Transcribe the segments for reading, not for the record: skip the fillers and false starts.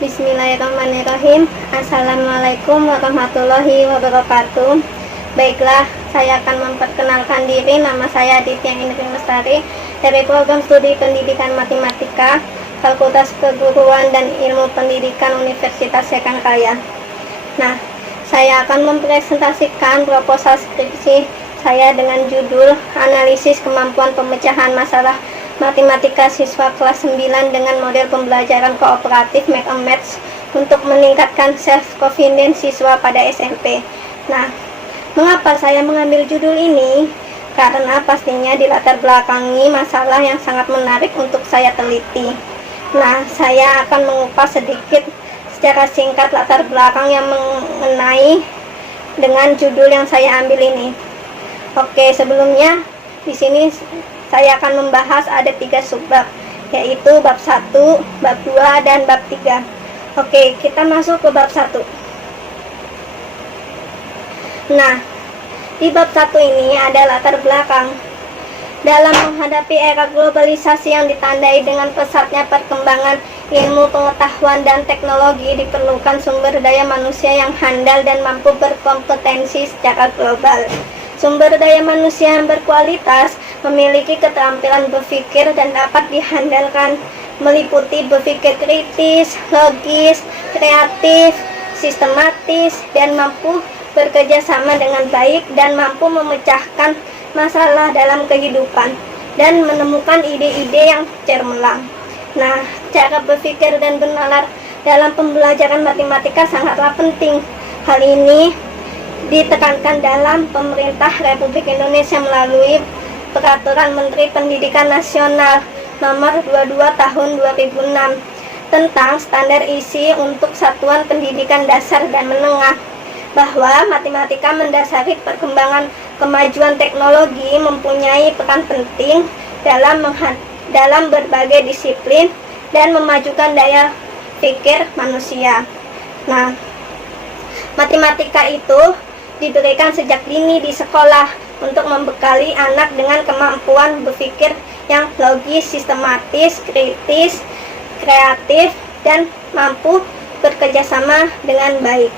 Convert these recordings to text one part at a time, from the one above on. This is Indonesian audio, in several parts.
Bismillahirrahmanirrahim. Assalamualaikum warahmatullahi wabarakatuh. Baiklah, saya akan memperkenalkan diri. Nama saya Aditya Indri Lestari dari Program Studi Pendidikan Matematika, Fakultas Keguruan dan Ilmu Pendidikan Universitas Sriwijaya. Nah, saya akan mempresentasikan proposal skripsi saya dengan judul Analisis Kemampuan Pemecahan Masalah Matematika Siswa Kelas 9 dengan Model Pembelajaran Kooperatif Make a Maths untuk meningkatkan self-confidence siswa pada SMP. Nah, mengapa saya mengambil judul ini? Karena pastinya dilatar belakangi masalah yang sangat menarik untuk saya teliti. Nah, saya akan mengupas sedikit secara singkat latar belakang yang mengenai dengan judul yang saya ambil ini. Oke, sebelumnya di sini saya akan membahas ada 3 subbab, yaitu bab 1, bab 2, dan bab 3. Oke, kita masuk ke bab 1. Nah, di bab 1 ini ada latar belakang. Dalam menghadapi era globalisasi yang ditandai dengan pesatnya perkembangan ilmu pengetahuan dan teknologi, diperlukan sumber daya manusia yang handal dan mampu berkompetensi secara global. Sumber daya manusia yang berkualitas memiliki keterampilan berpikir dan dapat dihandalkan, meliputi berpikir kritis, logis, kreatif, sistematis, dan mampu bekerja sama dengan baik dan mampu memecahkan masalah dalam kehidupan dan menemukan ide-ide yang cemerlang. Nah, cara berpikir dan bernalar dalam pembelajaran matematika sangatlah penting. Hal ini ditekankan dalam Pemerintah Republik Indonesia melalui Peraturan Menteri Pendidikan Nasional Nomor 22 Tahun 2006 tentang standar isi untuk satuan pendidikan dasar dan menengah, bahwa matematika mendasari perkembangan kemajuan teknologi mempunyai peran penting dalam berbagai disiplin dan memajukan daya pikir manusia. Nah, matematika itu diberikan sejak dini di sekolah untuk membekali anak dengan kemampuan berpikir yang logis, sistematis, kritis, kreatif, dan mampu bekerja sama dengan baik.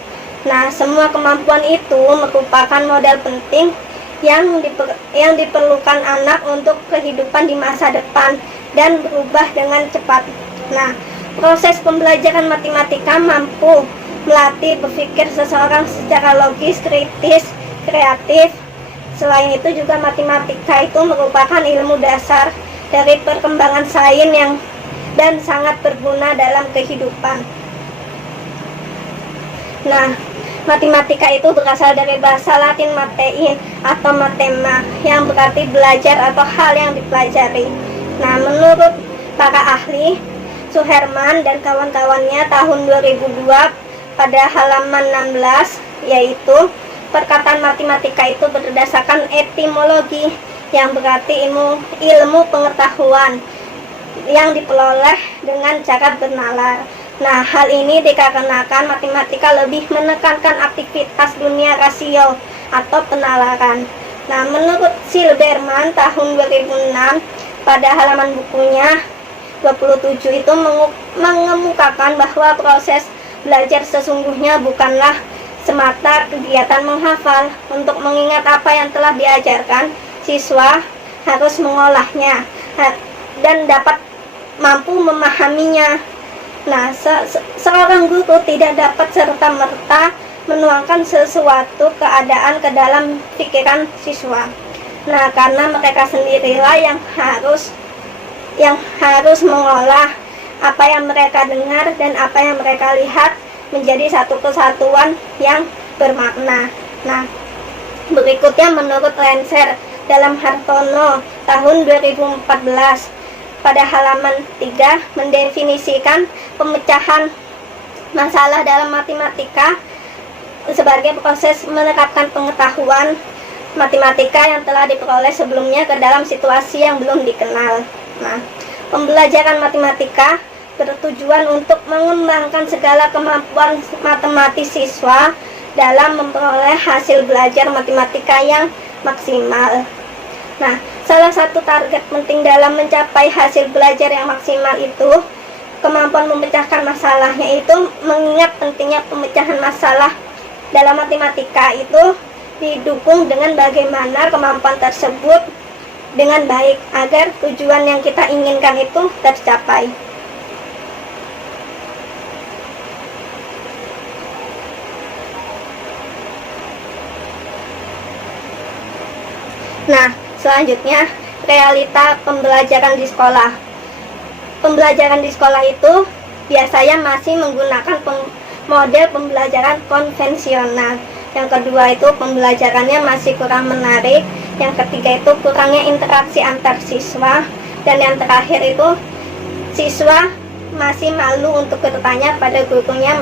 Nah, semua kemampuan itu merupakan modal penting yang diperlukan anak untuk kehidupan di masa depan dan berubah dengan cepat. Nah, proses pembelajaran matematika mampu melatih berpikir seseorang secara logis, kritis, kreatif. Selain itu juga matematika itu merupakan ilmu dasar dari perkembangan sains dan sangat berguna dalam kehidupan. Nah, matematika itu berasal dari bahasa Latin matei atau matema, yang berarti belajar atau hal yang dipelajari. Nah, menurut para ahli, Suherman dan kawan-kawannya tahun 2002 pada halaman 16, yaitu perkataan matematika itu berdasarkan etimologi, yang berarti ilmu pengetahuan yang diperoleh dengan cara bernalar. Nah, hal ini dikarenakan matematika lebih menekankan aktivitas dunia rasio atau penalaran. Nah, menurut Silberman tahun 2006 pada halaman bukunya 27 itu mengemukakan bahwa proses belajar sesungguhnya bukanlah semata kegiatan menghafal. Untuk mengingat apa yang telah diajarkan, siswa harus mengolahnya dan dapat mampu memahaminya. Nah, seorang guru tidak dapat serta-merta menuangkan sesuatu keadaan ke dalam pikiran siswa. Nah, karena mereka sendirilah yang harus mengolah apa yang mereka dengar dan apa yang mereka lihat menjadi satu kesatuan yang bermakna. Nah, berikutnya menurut Lenser dalam Hartono tahun 2014 pada halaman 3 mendefinisikan pemecahan masalah dalam matematika sebagai proses menerapkan pengetahuan matematika yang telah diperoleh sebelumnya ke dalam situasi yang belum dikenal. Nah, pembelajaran matematika bertujuan untuk mengembangkan segala kemampuan matematis siswa dalam memperoleh hasil belajar matematika yang maksimal. Nah, salah satu target penting dalam mencapai hasil belajar yang maksimal itu kemampuan memecahkan masalah, yaitu mengingat pentingnya pemecahan masalah dalam matematika itu didukung dengan bagaimana kemampuan tersebut dengan baik agar tujuan yang kita inginkan itu tercapai. Nah, selanjutnya realita pembelajaran di sekolah. Pembelajaran di sekolah itu biasanya masih menggunakan model pembelajaran konvensional. Yang kedua itu pembelajarannya masih kurang menarik. Yang ketiga itu kurangnya interaksi antar siswa. Dan yang terakhir itu siswa masih malu untuk bertanya pada gurunya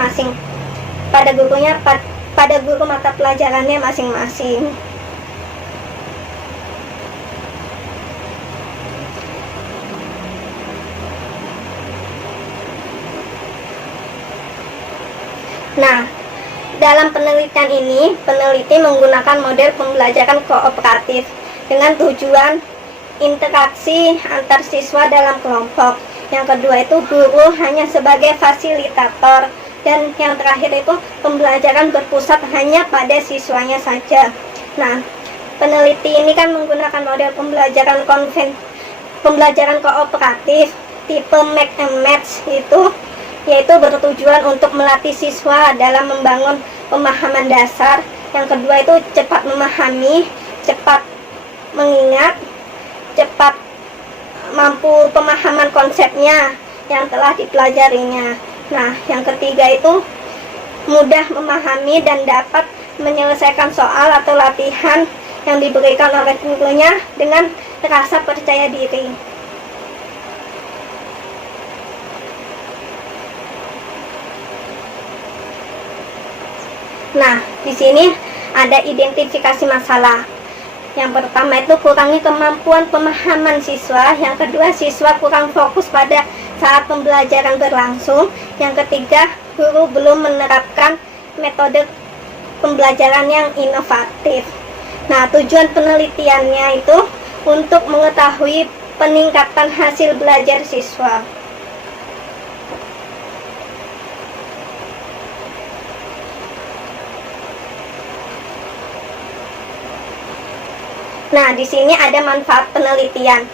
pada guru mata pelajarannya masing-masing. Nah, dalam penelitian ini, peneliti menggunakan model pembelajaran kooperatif dengan tujuan interaksi antar siswa dalam kelompok. Yang kedua itu guru hanya sebagai fasilitator. Dan yang terakhir itu pembelajaran berpusat hanya pada siswanya saja. Nah, peneliti ini kan menggunakan model pembelajaran kooperatif tipe mix and match itu, yaitu bertujuan untuk melatih siswa dalam membangun pemahaman dasar. Yang kedua itu cepat memahami, cepat mengingat, cepat mampu pemahaman konsepnya yang telah dipelajarinya. Nah, yang ketiga itu mudah memahami dan dapat menyelesaikan soal atau latihan yang diberikan oleh gurunya dengan rasa percaya diri. Nah, di sini ada identifikasi masalah. Yang pertama itu kurangnya kemampuan pemahaman siswa. Yang kedua, siswa kurang fokus pada saat pembelajaran berlangsung. Yang ketiga, guru belum menerapkan metode pembelajaran yang inovatif. Nah, tujuan penelitiannya itu untuk mengetahui peningkatan hasil belajar siswa. Nah, di sini ada manfaat penelitian,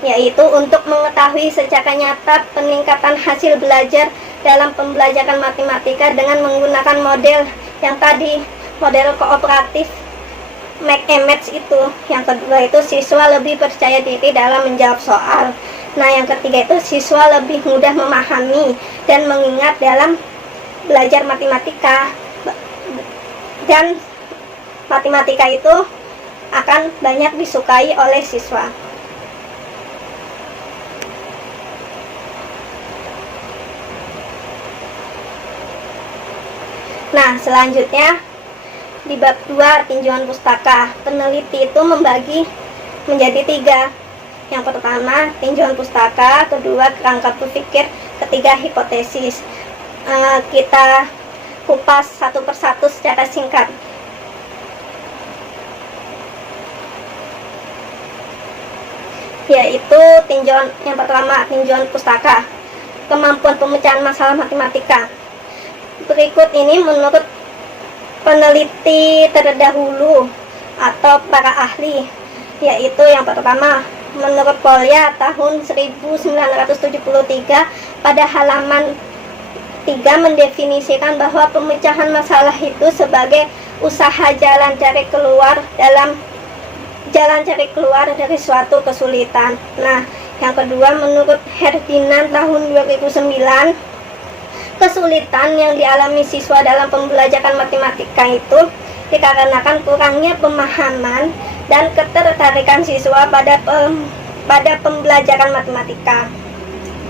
yaitu untuk mengetahui secara nyata peningkatan hasil belajar dalam pembelajaran matematika dengan menggunakan model yang tadi, model kooperatif mix and match itu. Yang kedua itu siswa lebih percaya diri dalam menjawab soal. Nah, yang ketiga itu siswa lebih mudah memahami dan mengingat dalam belajar matematika. Dan matematika itu akan banyak disukai oleh siswa. Nah, selanjutnya di bab 2 tinjauan pustaka, peneliti itu membagi menjadi 3. Yang pertama, tinjauan pustaka, kedua, kerangka berpikir, ketiga, hipotesis. Kita kupas satu persatu secara singkat. Yaitu tinjauan yang pertama, tinjauan pustaka, kemampuan pemecahan masalah matematika. Berikut ini menurut peneliti terdahulu atau para ahli, yaitu yang pertama, menurut Polya tahun 1973 pada halaman 3 mendefinisikan bahwa pemecahan masalah itu sebagai usaha jalan cari keluar dari suatu kesulitan. Nah, yang kedua, menurut Herdinan tahun 2009, kesulitan yang dialami siswa dalam pembelajaran matematika itu dikarenakan kurangnya pemahaman dan ketertarikan siswa pada pembelajaran matematika.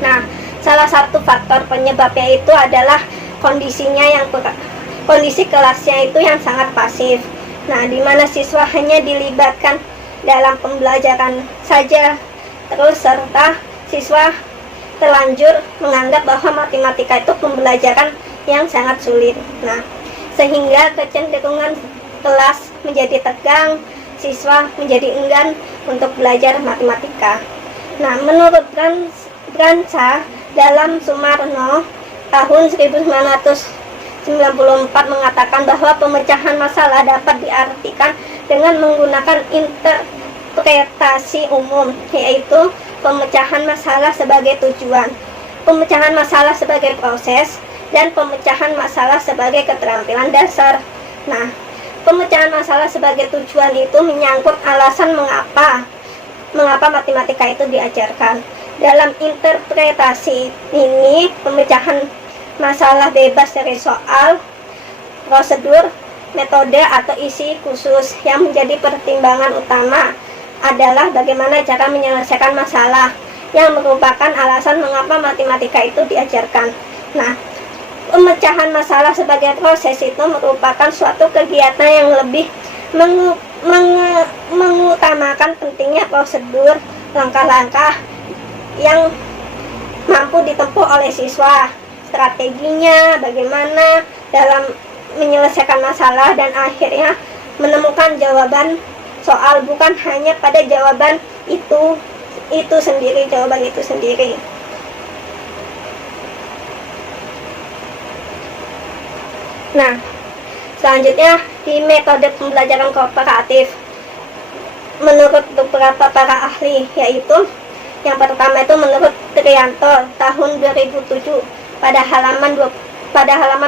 Nah, salah satu faktor penyebabnya itu adalah kondisi kelasnya itu yang sangat pasif. Nah, di mana siswa hanya dilibatkan dalam pembelajaran saja, terus serta siswa terlanjur menganggap bahwa matematika itu pembelajaran yang sangat sulit. Nah, sehingga kecenderungan kelas menjadi tegang, siswa menjadi enggan untuk belajar matematika. Nah, menurut Branca dalam Sumarno tahun 1994 mengatakan bahwa pemecahan masalah dapat diartikan dengan menggunakan interpretasi umum, yaitu pemecahan masalah sebagai tujuan, pemecahan masalah sebagai proses, dan pemecahan masalah sebagai keterampilan dasar. Nah, pemecahan masalah sebagai tujuan itu menyangkut alasan mengapa matematika itu diajarkan. Dalam interpretasi ini, pemecahan masalah bebas dari soal, prosedur, metode, atau isi khusus. Yang menjadi pertimbangan utama adalah bagaimana cara menyelesaikan masalah, yang merupakan alasan mengapa matematika itu diajarkan. Nah, pemecahan masalah sebagai proses itu merupakan suatu kegiatan yang lebih mengutamakan pentingnya prosedur, langkah-langkah yang mampu ditempuh oleh siswa, strateginya bagaimana dalam menyelesaikan masalah, dan akhirnya menemukan jawaban soal, bukan hanya pada jawaban itu sendiri. Nah, selanjutnya di metode pembelajaran kooperatif menurut beberapa para ahli, yaitu yang pertama itu menurut Trianto tahun 2007 pada halaman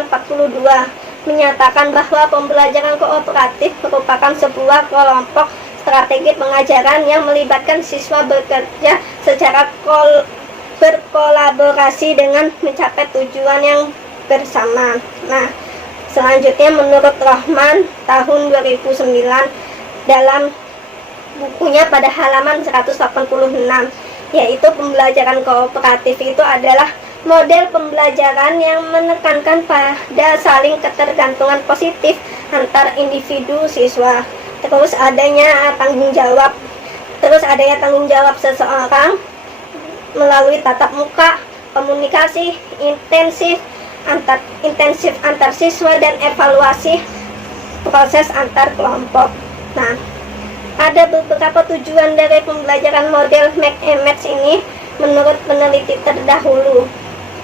42 menyatakan bahwa pembelajaran kooperatif merupakan sebuah kelompok strategi pengajaran yang melibatkan siswa bekerja secara berkolaborasi dengan mencapai tujuan yang bersama. Nah, selanjutnya menurut Rohman tahun 2009 dalam bukunya pada halaman 186, yaitu pembelajaran kooperatif itu adalah model pembelajaran yang menekankan pada saling ketergantungan positif antar individu siswa, terus adanya tanggung jawab seseorang melalui tatap muka, komunikasi intensif antar siswa, dan evaluasi proses antar kelompok. Nah, ada beberapa tujuan dari pembelajaran model Mc-Emmets ini menurut peneliti terdahulu.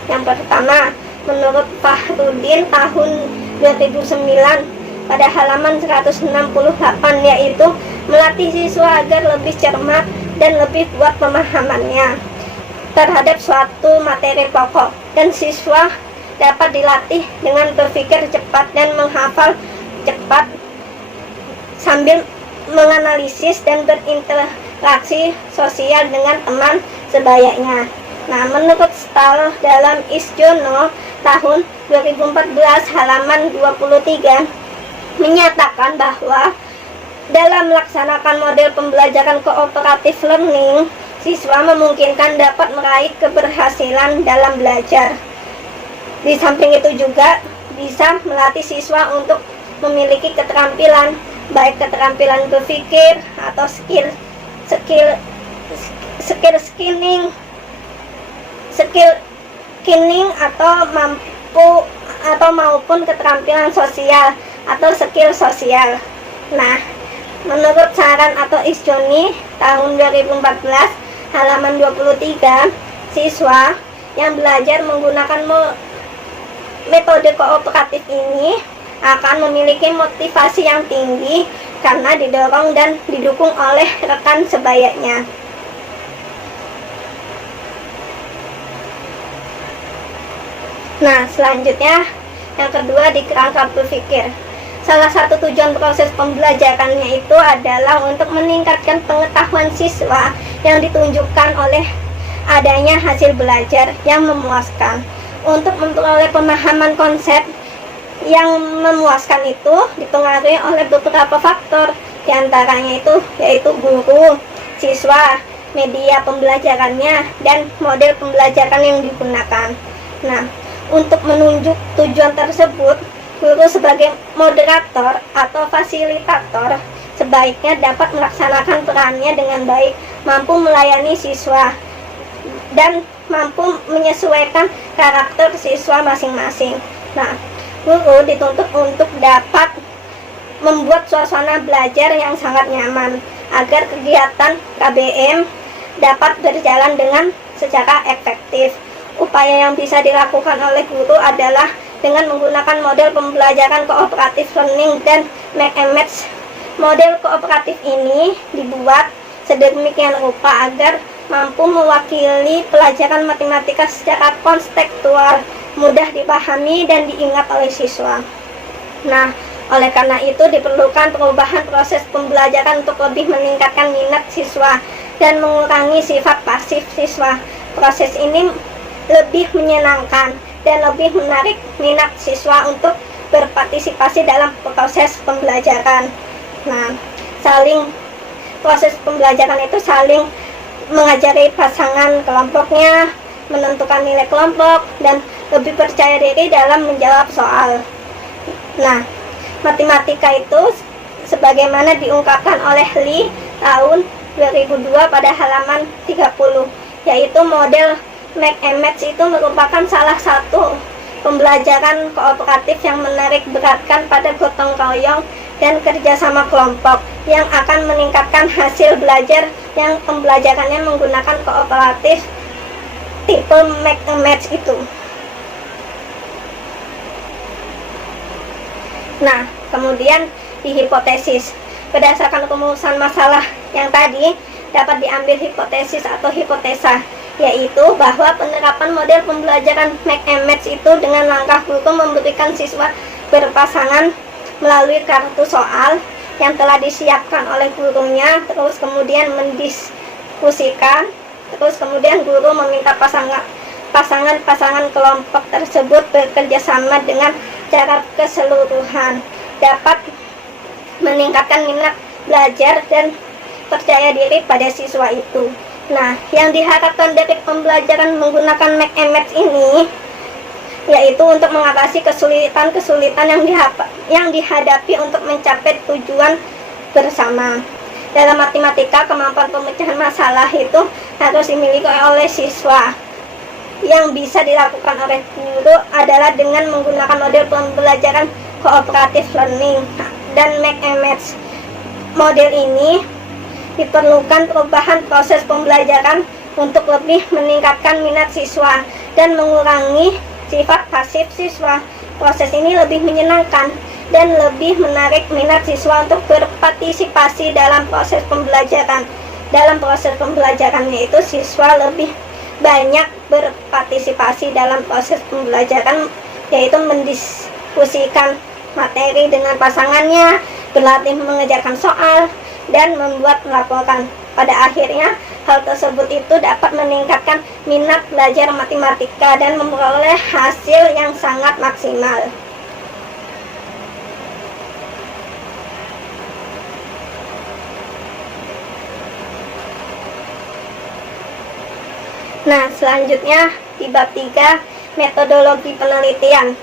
Yang pertama, menurut Fahrudin tahun 2009 pada halaman 168, yaitu melatih siswa agar lebih cermat dan lebih kuat pemahamannya terhadap suatu materi pokok, dan siswa dapat dilatih dengan berpikir cepat dan menghafal cepat sambil menganalisis dan berinteraksi sosial dengan teman sebayanya. Nah, menurut Stahl dalam Isjono tahun 2014 halaman 23 menyatakan bahwa dalam melaksanakan model pembelajaran cooperative learning, siswa memungkinkan dapat meraih keberhasilan dalam belajar. Di samping itu juga bisa melatih siswa untuk memiliki keterampilan, baik keterampilan berpikir atau skill atau maupun keterampilan sosial atau skill sosial. Nah, menurut Saran atau Isjoni tahun 2014 halaman 23, siswa yang belajar menggunakan metode kooperatif ini akan memiliki motivasi yang tinggi karena didorong dan didukung oleh rekan sebayanya. Nah, selanjutnya yang kedua di kerangka berpikir. Salah satu tujuan proses pembelajarannya itu adalah untuk meningkatkan pengetahuan siswa yang ditunjukkan oleh adanya hasil belajar yang memuaskan. Untuk memperoleh pemahaman konsep yang memuaskan itu dipengaruhi oleh beberapa faktor, diantaranya itu yaitu guru, siswa, media pembelajarannya, dan model pembelajaran yang digunakan. Nah, untuk menunjuk tujuan tersebut, guru sebagai moderator atau fasilitator sebaiknya dapat melaksanakan perannya dengan baik, mampu melayani siswa, dan mampu menyesuaikan karakter siswa masing-masing. Nah, guru dituntut untuk dapat membuat suasana belajar yang sangat nyaman agar kegiatan KBM dapat berjalan dengan secara efektif. upaya yang bisa dilakukan oleh guru adalah dengan menggunakan model pembelajaran kooperatif learning dan make and match. Model kooperatif ini dibuat sedemikian rupa agar mampu mewakili pelajaran matematika secara konstekstual, mudah dipahami dan diingat oleh siswa. Nah, oleh karena itu diperlukan perubahan proses pembelajaran untuk lebih meningkatkan minat siswa dan mengurangi sifat pasif siswa. Proses ini lebih menyenangkan dan lebih menarik minat siswa untuk berpartisipasi dalam proses pembelajaran. Nah, proses pembelajaran itu saling mengajari pasangan kelompoknya, menentukan nilai kelompok, dan lebih percaya diri dalam menjawab soal. Nah, matematika itu sebagaimana diungkapkan oleh Lee tahun 2002 pada halaman 30, yaitu model make and match itu merupakan salah satu pembelajaran kooperatif yang menarik beratkan pada gotong royong dan kerjasama kelompok yang akan meningkatkan hasil belajar yang pembelajarannya menggunakan kooperatif tipe make and match itu. Nah, kemudian di hipotesis, berdasarkan rumusan masalah yang tadi dapat diambil hipotesis atau hipotesa, yaitu bahwa penerapan model pembelajaran make and match itu dengan langkah guru memberikan siswa berpasangan melalui kartu soal yang telah disiapkan oleh gurunya, terus kemudian mendiskusikan, terus kemudian guru meminta pasangan kelompok tersebut bekerja sama dengan cara keseluruhan, dapat meningkatkan minat belajar dan percaya diri pada siswa itu. Nah, yang diharapkan dari pembelajaran menggunakan make and match ini yaitu untuk mengatasi kesulitan-kesulitan yang dihadapi untuk mencapai tujuan bersama. Dalam matematika, kemampuan pemecahan masalah itu harus dimiliki oleh siswa. Yang bisa dilakukan oleh guru adalah dengan menggunakan model pembelajaran kooperatif learning dan make and match. Model ini diperlukan perubahan proses pembelajaran untuk lebih meningkatkan minat siswa dan mengurangi sifat pasif siswa. Proses ini lebih menyenangkan dan lebih menarik minat siswa untuk berpartisipasi dalam proses pembelajaran. Dalam proses pembelajarannya itu siswa lebih banyak berpartisipasi dalam proses pembelajaran, yaitu mendiskusikan materi dengan pasangannya, berlatih mengerjakan soal, dan membuat laporan. Pada akhirnya, hal tersebut itu dapat meningkatkan minat belajar matematika dan memperoleh hasil yang sangat maksimal. Nah, selanjutnya di bab 3, metodologi penelitian.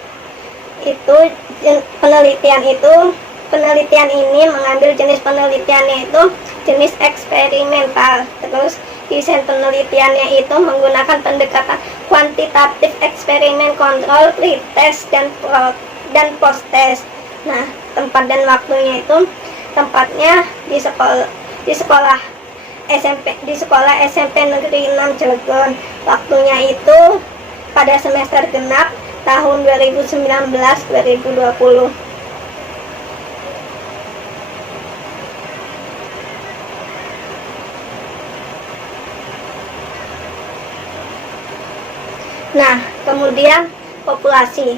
Penelitian ini mengambil jenis penelitiannya itu jenis eksperimental. Terus desain penelitiannya itu menggunakan pendekatan kuantitatif, eksperimen, kontrol, pretest, dan post test. Nah, tempat dan waktunya itu tempatnya di sekolah SMP Negeri 6 Cilegon. Waktunya itu pada semester genap tahun 2019-2020. Nah, kemudian populasi.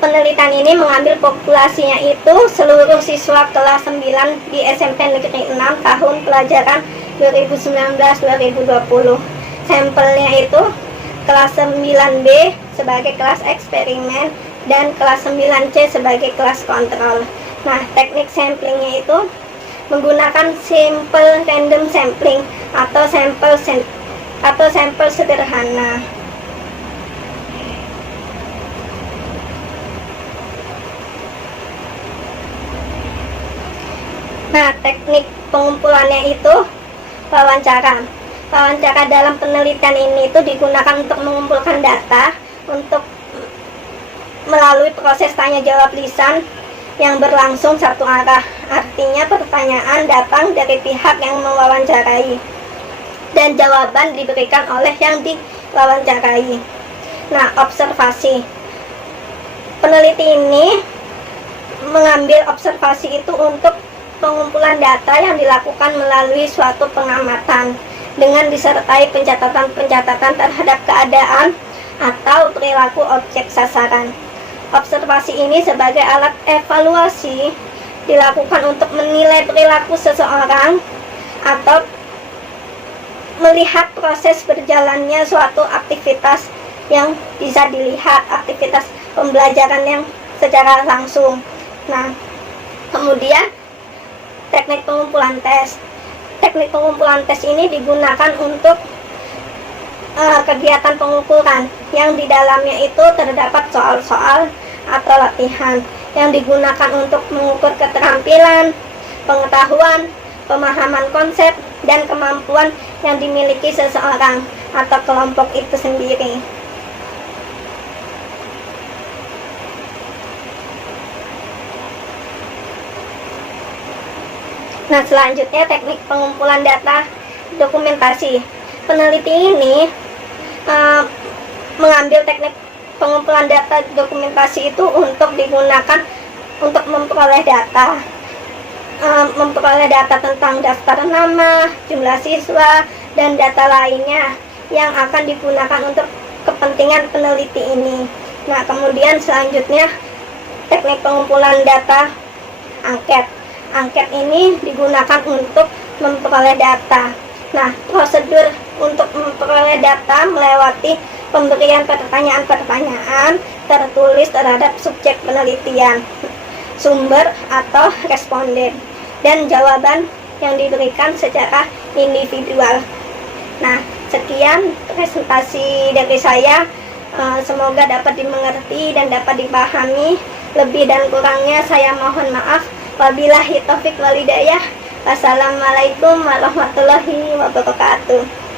Penelitian ini mengambil populasinya itu seluruh siswa kelas 9 di SMP Negeri 6 tahun pelajaran 2019-2020. Sampelnya itu kelas 9B sebagai kelas eksperimen dan kelas 9C sebagai kelas kontrol. Nah, teknik samplingnya itu menggunakan simple random sampling atau sampel sederhana. Nah, teknik pengumpulannya itu wawancara. Wawancara dalam penelitian ini itu digunakan untuk mengumpulkan data untuk melalui proses tanya jawab lisan yang berlangsung satu arah. Artinya pertanyaan datang dari pihak yang mewawancarai dan jawaban diberikan oleh yang diwawancarai. Nah, observasi. Peneliti ini mengambil observasi itu untuk pengumpulan data yang dilakukan melalui suatu pengamatan dengan disertai pencatatan-pencatatan terhadap keadaan atau perilaku objek sasaran. Observasi ini sebagai alat evaluasi dilakukan untuk menilai perilaku seseorang atau melihat proses berjalannya suatu aktivitas yang bisa dilihat, aktivitas pembelajaran yang secara langsung. Nah, kemudian teknik pengumpulan tes. Teknik pengumpulan tes ini digunakan untuk kegiatan pengukuran yang di dalamnya itu terdapat soal-soal atau latihan yang digunakan untuk mengukur keterampilan, pengetahuan, pemahaman konsep, dan kemampuan yang dimiliki seseorang atau kelompok itu sendiri. Nah, selanjutnya teknik pengumpulan data dokumentasi. Peneliti ini mengambil teknik pengumpulan data dokumentasi itu untuk digunakan untuk memperoleh data tentang daftar nama, jumlah siswa, dan data lainnya yang akan digunakan untuk kepentingan peneliti ini. Nah, kemudian selanjutnya teknik pengumpulan data angket. Angket ini digunakan untuk memperoleh data. Nah, prosedur untuk memperoleh data melewati pemberian pertanyaan-pertanyaan tertulis terhadap subjek penelitian, sumber atau responden, dan jawaban yang diberikan secara individual. Nah, sekian presentasi dari saya. Semoga dapat dimengerti dan dapat dipahami. Lebih dan kurangnya saya mohon maaf. Wabillahi taufik wal hidayah. Wassalamualaikum warahmatullahi wabarakatuh.